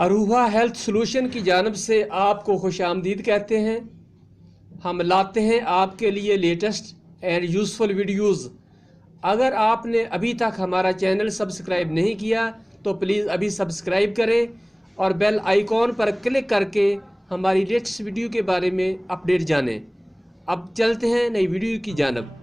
अरूहा health solution की जानब से आपको खुशामदीद कहते हैं। हम लाते हैं आपके लिए लेटेस्ट एंड यूज़फुल वीडियोज़। अगर आपने अभी तक हमारा चैनल सब्सक्राइब नहीं किया तो प्लीज़ अभी सब्सक्राइब करें और बेल आइकॉन पर क्लिक करके हमारी लेटेस्ट वीडियो के बारे में अपडेट जानें। अब चलते हैं नई वीडियो की जानब।